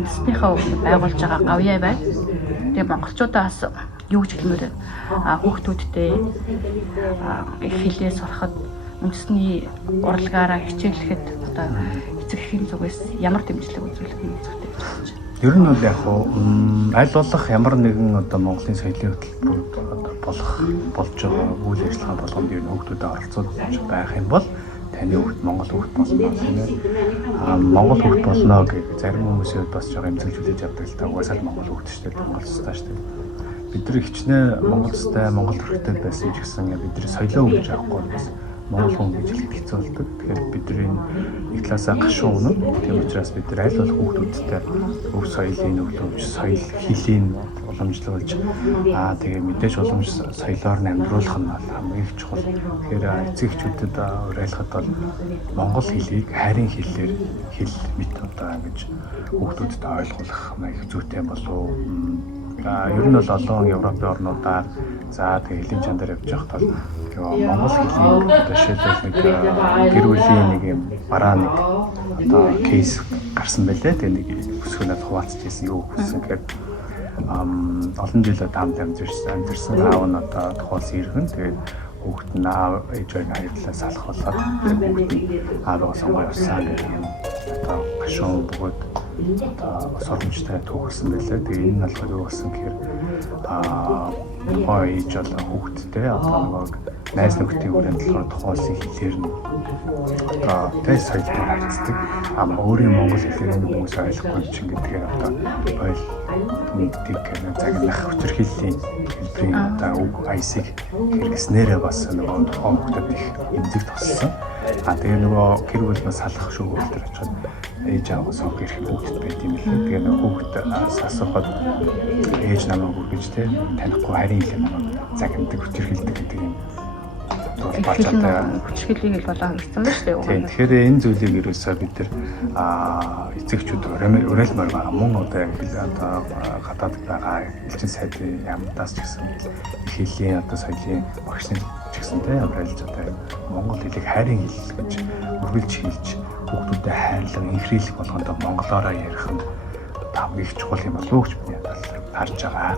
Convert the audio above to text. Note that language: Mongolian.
Үндэснийхээ байгуулж байгаа гавьяа байна. Тэгээ монголчуудаа бас юу гэж хэлмээр хүүхдүүдтэй их хэлээ сурахад үндэсний урлагаараа хичээлэхэд одоо эцэг эхийн зүгээс ямар дэмжлэг үзүүлэх нь зүйтэй гэж бодож байна. Ер нь бол яг аль болох ямар нэгэн одоо Монголын соёлын хөтөлбөр болж байгаа үйл ажиллагаа болгонд ер нь хүүхдүүдэд оролцуулж байх юм бол таны хүүхд Монгол хүүхд болно гэх юм. Монгол хүүхд болно гэх зарим хүмүүсийн бас жоо эмзэглүүлж явдаг л та угаасаа л Монгол хүүхд шүү дээ, Монгол цэстэй шүү дээ. Бид нар хичнээн Монгол цэстэй, Монгол төрхтэй байсан ч гэсэн бидний соёлоо өгч авахгүй бас Монгол хүн гэж хэлэхэд хэцүү болдог. Тэгэхээр бидний нэг талаасаа гашуун өнө. Тийм учраас бид нар аль болох хүүхдүүдтэй өв соёлын өвлөмж, соёл хэлийг уламжлуулж тэгээ мэдээж уламж соёлоор амьдруулах нь хамгийн их чухал. Тэгэхээр эцэгчүүдэд уриалахад бол монгол хэлийг хайрын хэлээр хэл мэт одоо ингэж хүүхдүүдэд ойлгуулах их зүйтэй болов уу? Ер нь бол олон Европын орнуудаар за тэгээ хэлний чандар явж байхад бол монгол хэлийг жишээлбэл нэг гэр бүлийн нэг юм бараа нэг одоо кейс гарсан байлээ. Тэгээ нэг өсгөнөд хуваалцж ирсэн юу гэсэн гэхээр олон жил хамт амьдэрсэн аав нь одоо тухайлс иргэн тэгээд хүүхэд нь аав ээж байг хайрлаа салах болоод хүүхэд нь аавгаа сонгоо явсан гэх юм одоо гашуун бөгөөд одоо соромжтой төгсөн байлээ. Тэгээ энэ нь болохоор юу болсон гэхээр тухайн ээж бол хүүхэдтэй одоо нэг найз нөхдийн хүрээнд болохоор тухайлсан хэлээр нь одоо тэ соёлтой харьцдаг. Өөрийн монгол хэлээр нь хүмүүс ойлгохгүй чинь гэдгээр одоо ойл нэгдэг загнах хүчирхийллийн хэлбэрийн одоо үг аясыг хэрэгснээрээ бас нөгөө тухайн хүүхдэд их эмзэг туссан. Тэгээ нөгөө гэр бүлнээс салах шүү хөлтөр очоод ээж аваа сонгох ирэх хүүхдэд байт юм лээ. Тэгээ нөгөө хүүхд асуухад ээж намайг үргэж тэ танихгүй харин хэлээ намайг загнадаг хүчирхийлдэг гэдэг юм. Хүчирхийлийг л болоо хэлсэн байна шүү дээ. Тэгэхээр энэ зүйлийг ерөөсөө бид нар эцэгчүүд уриалмаар байгаа. Мөн одоо гадаад байгаа элчин сайдын яамтаас ч гэсэн хэллийн одоо соёлын багшны ч гэсэн тэ уриалж одоо монгол хэлийг хайрын хэл гэж үргэлж хэлж хүүхдүүдэд хайрлан инхрийлэх болгонд монголоороо ярих нь хамгийн их чухал юм болов уу гэж би харж байгаа.